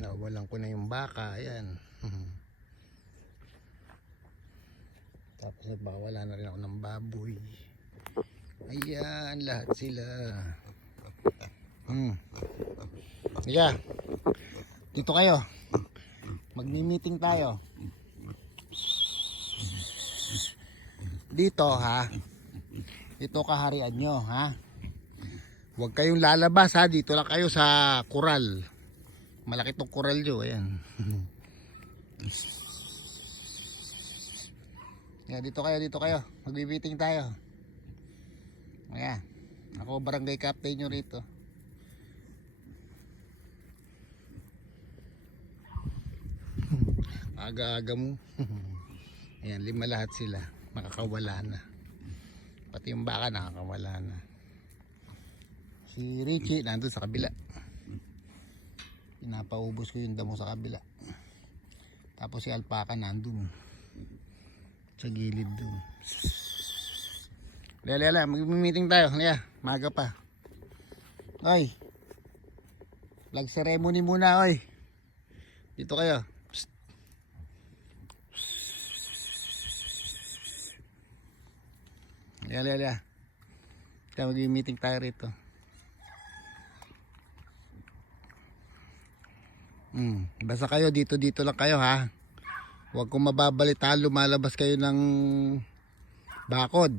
Pinawalan ko na yung baka. Ayan. Tapos nagpawala na rin ako ng baboy. Ayan, lahat sila. Yeah. Dito kayo. Magmi-meeting tayo. Dito ha. Ito kaharian nyo ha. Huwag kayong lalabas ha. Dito lang kayo sa kural. Malaki tong kural nyo. Ayan. Yeah, dito kayo. Magmi-meeting tayo. Ayan. Ako barangay captain nyo rito. Aga-aga mo. Ayan, 5 lahat sila. Makakawala na. Pati yung baka nakakawala na. Si Richie nandun sa kabila. Pinapaubos ko yung damo sa kabila. Tapos si Alpaca nandun sa gilid dun. Lala, mag-meeting tayo. Lala, maga pa. Oy. Flag ceremony muna, oy. Dito kayo. Psst. Lala. Kaya mag-meeting tayo rito. Basta kayo dito lang kayo ha. Huwag kong mababalita lumalabas kayo ng bakod.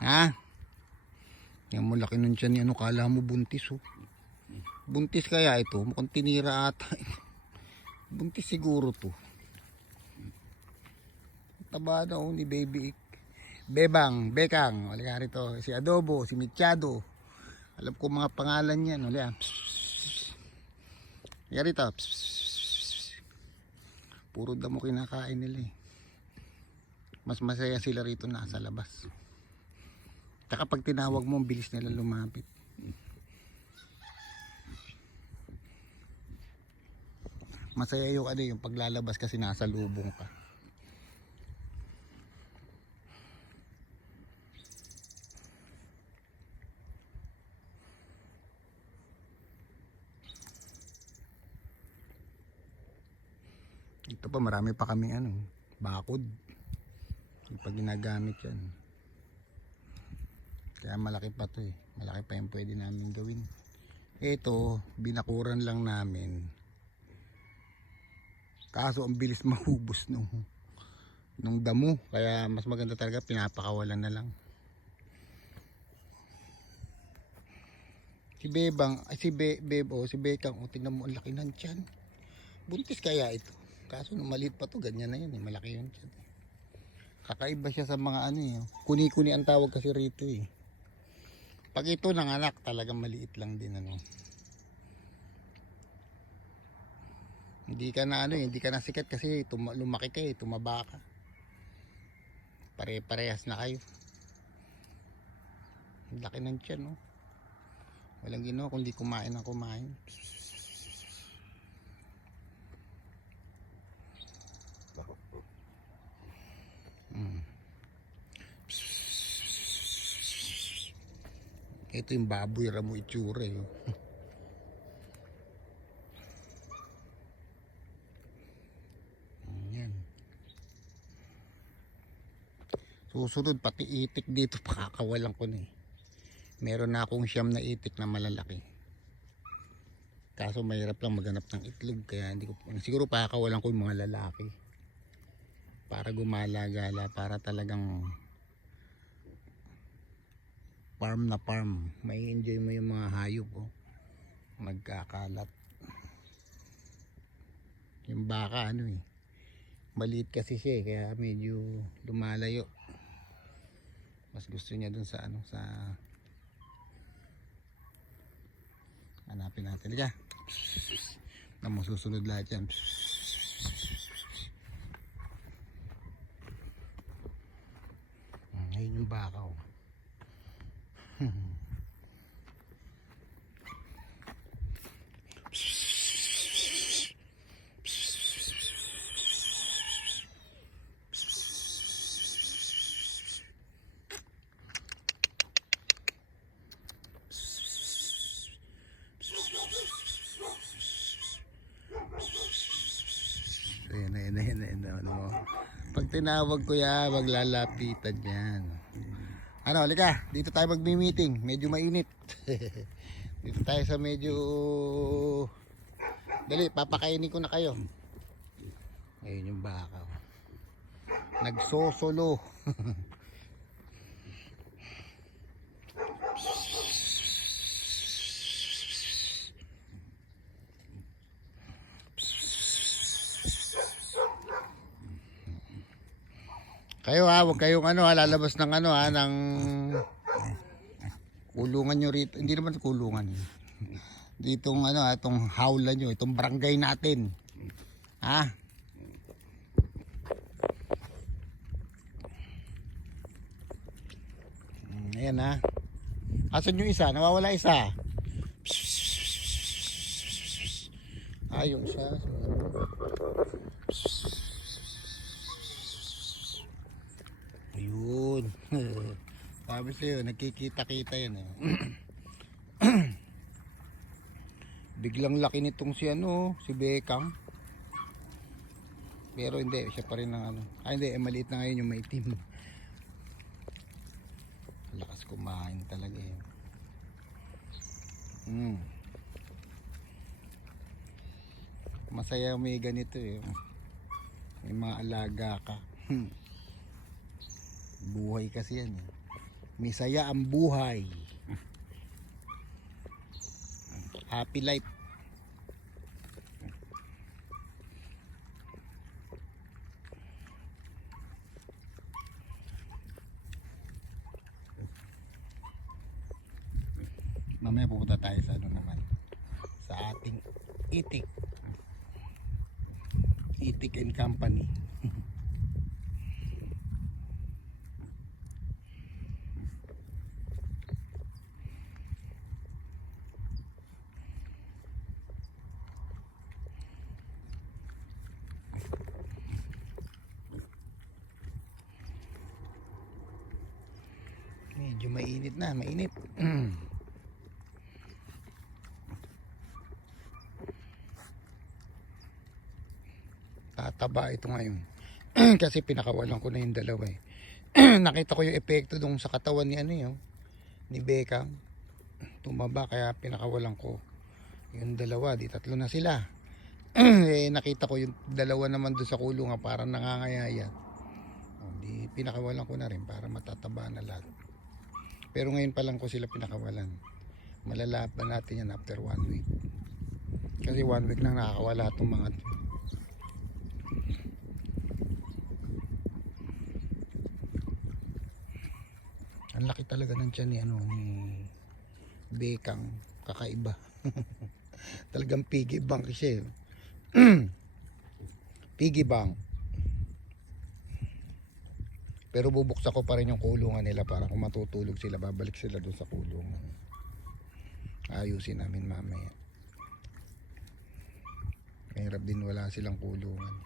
Ha? Yan mo laki nun siya ni ano, kala mo buntis oh. Buntis kaya ito? Mukhang tinira ata. Buntis siguro to. Taba na oh ni baby. Bebang, Bekang, wala ka rito. Si Adobo, si Michado. Alam ko mga pangalan yan. Wala. Yari to. Puro damo kinakain nila eh. Mas masaya sila rito nasa labas. Tsaka pag tinawag mo, bilis nila lumapit. Masaya yung ano yung paglalabas kasi nasa lubong ka. Ito pa marami pa kaming ano, bakod. Hindi pa ginagamit yan. Kaya malaki pa to eh. Malaki pa yung pwede namin gawin. Ito, binakuran lang namin. Kaso ang bilis mahubos nung damo. Kaya mas maganda talaga pinapakawalan na lang. Si Bebang, ay si Bebo, si Bekang, o tingnan mo ang laki ng tiyan. Buntis kaya ito. Kaso nung maliit pa to, ganyan na yun eh. Malaki yun tiyan. Kakaiba siya sa mga ano eh. Kuni-kuni ang tawag kasi rito eh. Pag ito ng anak, talagang maliit lang din ano. Hindi ka na ano eh, hindi ka na sikat kasi lumaki ka eh, tumaba ka. Pare-parehas na kayo. Laki ng tiyan no. Walang ginawa kundi kumain ng kumain. Ito yung baboy ramo itsura eh. Ayan. Susunod pati itik dito pakakawalan ko na eh. Meron na akong siyam na itik na malalaki. Kaso mahirap lang maghanap ng itlog kaya hindi ko siguro pakakawalan ko yung mga lalaki. Para gumala-gala, para talagang farm na farm. May enjoy mo yung mga hayop oh. Magkakalat. Yung baka ano eh. Maliit kasi siya eh, kaya medyo lumalayo. Mas gusto niya dun sa ano, sa hanapin natin. Liga. Na mo susunod lahat yan. Ayun yung baka oh. Ano, pag tinawag ko yan, maglalapitan yan. Ano, halika, dito tayo magmi-meeting. Medyo mainit. Dito tayo sa medyo... Dali, papakainin ko na kayo. Ayun yung baka. Nagsosolo. Kayo ha, huwag kayong lalabas ng ng kulungan nyo rito. Hindi naman kulungan. Ditong itong hawla nyo, itong barangay natin. Ha? Ayan ha. Asan yung isa? Nawawala isa. Yung isa. Ayun. Sabi sa'yo, nagkikita-kita yan eh. Biglang laki nitong si Bekang. Pero hindi, siya pa rin ang hindi, maliit na ngayon yung maitim. Lakas kumain talaga eh. Masaya may ganito eh. May mga alaga ka. Buhay kasi yan eh. Misaya ang buhay. Happy life. Mamaya pupunta tayo sa naman. Sa ating Itik. Itik and Company. Medyo mainit na, mainit. Tataba ito ngayon. Kasi pinakawalan ko na yung dalawa eh. Nakita ko yung epekto dong sa katawan ni ni Bekang. Tumaba kaya pinakawalan ko yung dalawa. Di tatlo na sila. Nakita ko yung dalawa naman doon sa kulungan parang nangangayaya. Di pinakawalan ko na rin para matataba na lahat. Pero ngayon pa lang ko sila pinakawalan. Malalaban natin yan after 1 week. Kasi 1 week lang nakakawala itong mga ang laki talaga ng tiyan ni Bekang, kakaiba. Talagang piggy bank siya eh. Piggy bank. Pero bubuksan ko pa rin yung kulungan nila para kung matutulog sila, babalik sila doon sa kulungan. Ayusin namin mamaya. Mahirap din wala silang kulungan.